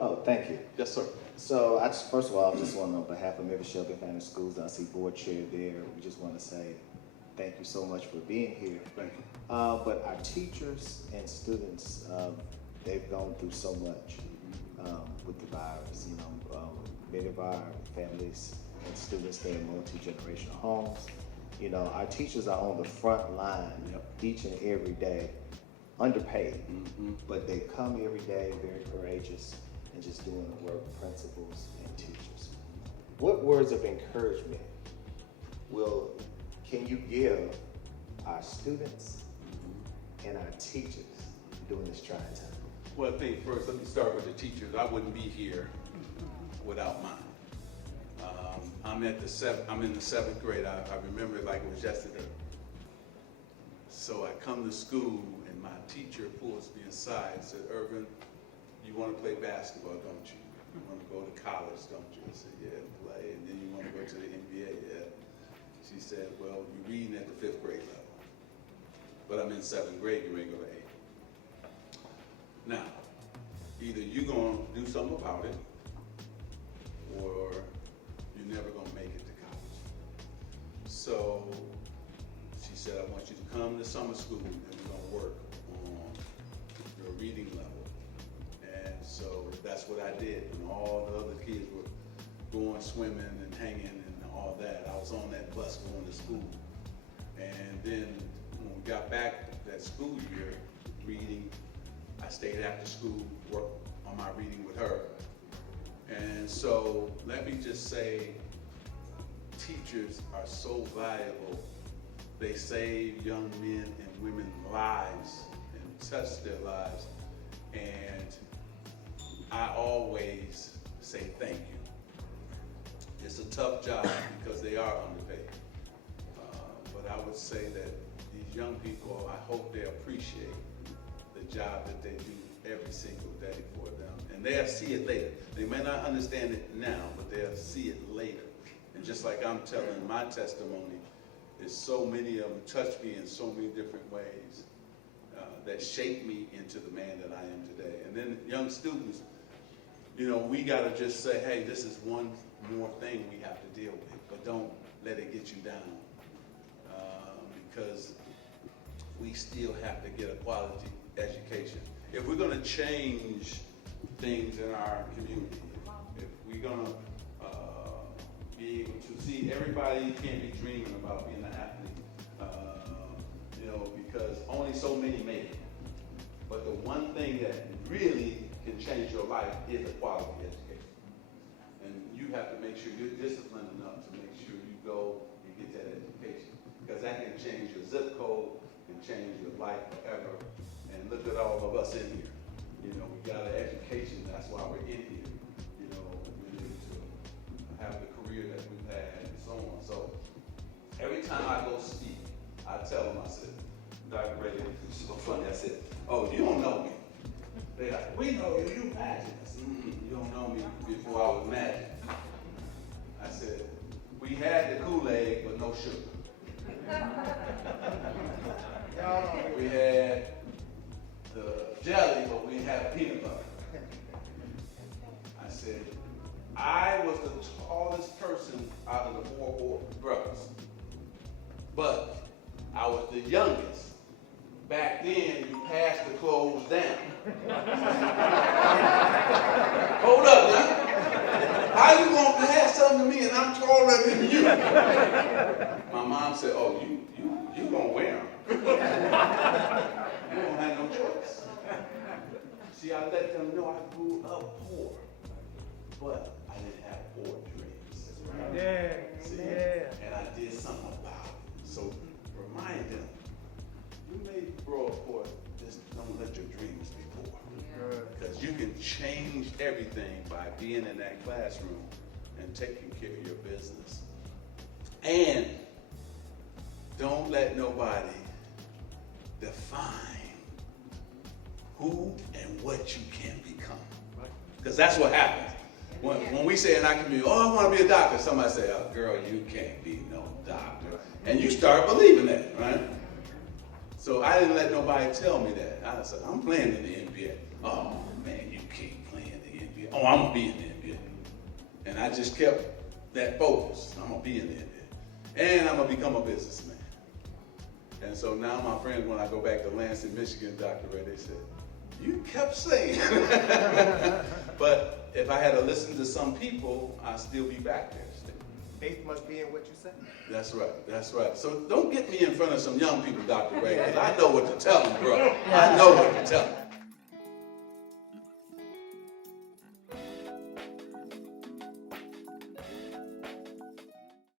Oh, thank you. Yes, sir. So first of all, I just want on behalf of Memphis-Shelby County Schools, I see board chair there. We just want to say thank you so much for being here. Thank you. But our teachers and students, they've gone through so much with the virus. Many of our families and students stay in multi-generational homes. Our teachers are on the front line each and every day, underpaid, but they come every day very courageous and just doing the work, principals and teachers. What words of encouragement can you give our students and our teachers during this trying time? Well, I think first, let me start with the teachers. I wouldn't be here without mine. I'm in the seventh grade. I remember it like it was yesterday. So I come to school and my teacher pulls me aside and said, "Irvin, you want to play basketball, don't you? You want to go to college, don't you?" I said, "Yeah, play." "And then you want to go to the NBA?" "Yeah." She said, "Well, you're reading at the 5th grade level. But I'm in 7th grade, you ain't go to 8th. Now, either you're going to do something about it, or you're never going to make it to college." So she said, "I want you to come to summer school and we're going to work on your reading level." And so that's what I did. When all the other kids were going swimming and hanging and all that, I was on that bus going to school. And then when we got back that school year, reading, I stayed after school, worked on my reading with her. And so let me just say, teachers are so valuable. They save young men and women's lives and touch their lives. And I always say thank you. It's a tough job because they are underpaid. But I would say that these young people, I hope they appreciate the job that they do every single day for them. And they'll see it later. They may not understand it now, but they'll see it later. And just like I'm telling my testimony, there's so many of them touched me in so many different ways that shaped me into the man that I am today. And then young students, we got to just say, hey, this is one more thing we have to deal with, but don't let it get you down, because we still have to get a quality education. If we're going to change things in our community, if we're going to be able to see, everybody can't be dreaming about being an athlete, because only so many make it. But the one thing that really can change your life is a quality education. And you have to make sure you're disciplined enough to make sure you go and get that education, because that can change your zip code, can change your life forever. And look at all of us in here. We got an education, that's why we're in here. We're able to have the career that we've had and so on. So every time I go speak, I tell them, I said, Dr. Brady, it's so funny, I said, "Oh, you don't know me." They're like, "We know you, you Magic." I said, "You don't know me before I was Magic." I said, "We had the Kool-Aid, but no sugar. We had the jelly, but we didn't have peanut butter." I said, "I was the tallest person out of the 4 brothers, but I was the youngest. Back then, you passed the clothes down." Hold up now. How you gonna pass something to me and I'm taller than you? My mom said, "Oh, you gonna wear them. You don't have no choice." See, I let them know I grew up poor, but I didn't have poor dreams. Yeah. See? Yeah. And I did something about it. So remind them, you may grow up poor, just don't let your dreams be poor. Because you can change everything by being in that classroom and taking care of your business. And don't let nobody define who and what you can become. Because that's what happens. When we say in our community, "Oh, I want to be a doctor," somebody say, "Oh, girl, you can't be no doctor." And you start believing that, right? So I didn't let nobody tell me that. I said, "I'm playing in the NBA." "Oh, man, you can't play in the NBA." oh, I'm gonna be in the NBA. And I just kept that focus. I'm gonna be in the NBA. And I'm gonna become a businessman. And so now my friends, when I go back to Lansing, Michigan, Dr. Ray, they said, you kept saying. But if I had to listen to some people, I'd still be back there. Faith must be in what you say. That's right, that's right. So don't get me in front of some young people, Dr. Ray, because I know what to tell them, bro. I know what to tell them.